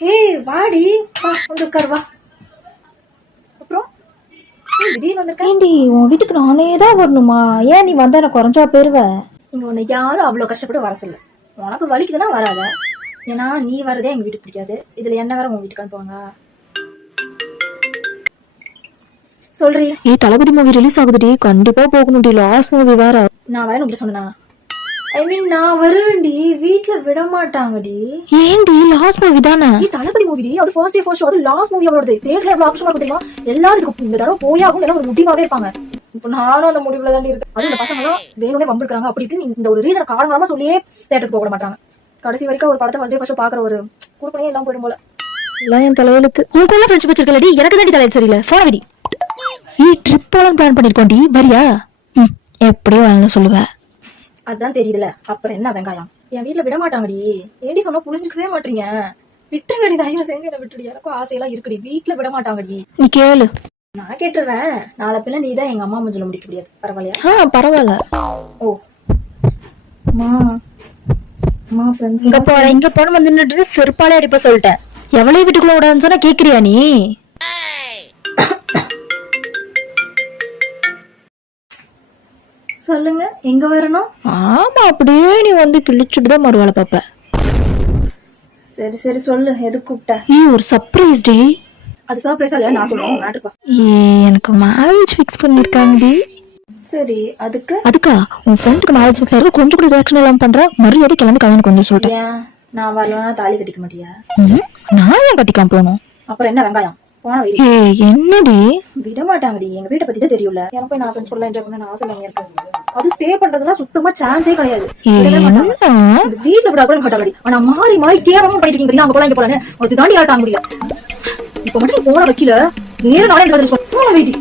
ஹே வாடி, வா வந்து உட்காரு வா. அப்புறம் திடீர்னு வந்திருக்க. ஏண்டி உன் வீட்டுக்கு நானே தான் வரணுமா? ஏன் நீ வந்தா எனக்கு குறைஞ்சா போயிருவ? இங்க உன்னை யாரும் அவ்வளவு கஷ்டப்பட்டு வர சொல்லு. உனக்கு வலிக்குதுன்னா வராத. ஏன்னா நீ வரதே எங்க வீட்டுக்கு பிடிக்காது. இதுல என்ன வேற உன் வீட்டுக்கு அனுப்புவாங்க சொல்றி. தளபதி மூவி ரிலீஸ் ஆகுதுடி, கண்டிப்பா போகணும்டி. லாஸ்ட் மூவி வேற. நான் வரேன் உங்களை சொன்னா. ஐ மீன் நான் வருவேன்டி, வீட்டுல விட மாட்டாங்கடி. ஏண்டி லாஸ்ட் மூவி தானே? தளபதி மூவிடி, அது ஃபர்ஸ்ட் டே ஃபர்ஸ்ட் ஷோ, அது லாஸ்ட் மூவி அவரோட. தேட்டர்ல எவ்வளவு ஆக்ஷனா இருக்கும் தெரியுமா? எல்லாரும் இதுக்கு இந்த தடவை போயாகும் எல்லாம் ஒரு முடிவாவே இருப்பாங்க. இப்ப நானும் அந்த முடிவுல தான் இருக்கேன். அது இந்த பசங்க எல்லாம் வேணும்னே வம்பிருக்காங்க. அப்படி இப்படி இந்த ஒரு ரீசன் காரணமா சொல்லியே தேட்டருக்கு போக மாட்டாங்க. கடைசி வரைக்கும் ஒரு படத்தை ஃபர்ஸ்ட் டே ஃபர்ஸ்ட் ஷோ பாக்குற ஒரு குறுப்பனையே எல்லாம் போயிடும் போல. எல்லாம் என் தலையெழுத்து. உனக்குள்ள ஃப்ரெண்ட்ஷிப் வச்சிருக்கலடி, எனக்கு தான் தலையெழுத்து சரியில்லை. போன விடி. ட்ரிப் போலாம் பிளான் பண்ணிருக்கோம்டி, வரியா? எப்படியோ வரணும் சொல்லுவேன். அதான் தெரியுதுல, அப்புறம் என்ன வெங்காயம். என் வீட்டுல விட மாட்டாங்கடி. ஏண்டி சொன்னா புரிஞ்சுக்கவே மாட்டீங்க. விட்டுங்கடி, தயவு செஞ்சு என்ன விட்டுடி. எனக்கும் ஆசையெல்லாம் இருக்குடி. வீட்டுல விட மாட்டாங்கடி. நீ கேளு. நான் கேட்டுருவேன். நாளை பின்ன நீ தான் எங்க அம்மா மூஞ்சில முடிக்க முடியாது. பரவாயில்லையா? பரவாயில்ல. ஓ அம்மா ஃப்ரெண்ட்ஸ் இங்க போறேன் இங்க போன வந்து நின்னுட்டு செருப்பாலே அடிப்ப சொல்லிட்டேன். எவ்வளவு வீட்டுக்குள்ள விடாதுன்னு சொன்னா கேக்குறியா நீ? சொல்லுங்க, எங்க வரணும்? ஆமா, அப்படியே நீ வந்து கிழிச்சுட்டு தான் மறுவாளை பாப்ப. சரி சரி சொல்லு, எது கூப்பிட்ட? ஒரு சர்ப்ரைஸ் டி. அது சர்ப்ரைஸா இல்லையா? நான் சொல்லுவேன் நாட்டுப்பா. எனக்கு மேரேஜ் ஃபிக்ஸ் பண்ணிருக்காங்கடி. சரி, அதுக்கா? உன் ஃப்ரெண்டுக்கு மேரேஜ் ஃபிக்ஸ் ஆயிருக்கு, கொஞ்சம் கூட ரியாக்ஷன் எல்லாம் பண்ற. மரியாதை கிளம்பி கல்யாணம் கொஞ்சம் சொல்லிட்டேன். ஏன் நான் வரலன்னா தாலி கட்டிக்க மாட்டியா? நான் ஏன் கட்டிக்காம போகணும்? அப்புறம் என்ன வெங்காயம்? போன என்னடி விட மாட்டாங்கடி. எங்க வீட்டை பத்தி தான் தெரியும்ல. எனக்கு போய் நான் ஃப்ரெண்ட்ஸ் கூட என்ஜாய் பண்ண ஆசை இல்லைங்க இருக்கு. அது ஸ்டே பண்றதுலாம் சுத்தமா சான்ஸே கிடையாது. வீட்டுல விட கூட மாட்டாங்கடி. ஆனா மாறி மாறி கேவலமா பண்ணிட்டு இருக்கீங்க. அங்க போலாம் இங்க போலான்னு அது தாண்டி ஆட்டாங்க முடியல. இப்ப மட்டும் போன வைக்கல, நேரம் நாளே போன வெயிட்டி.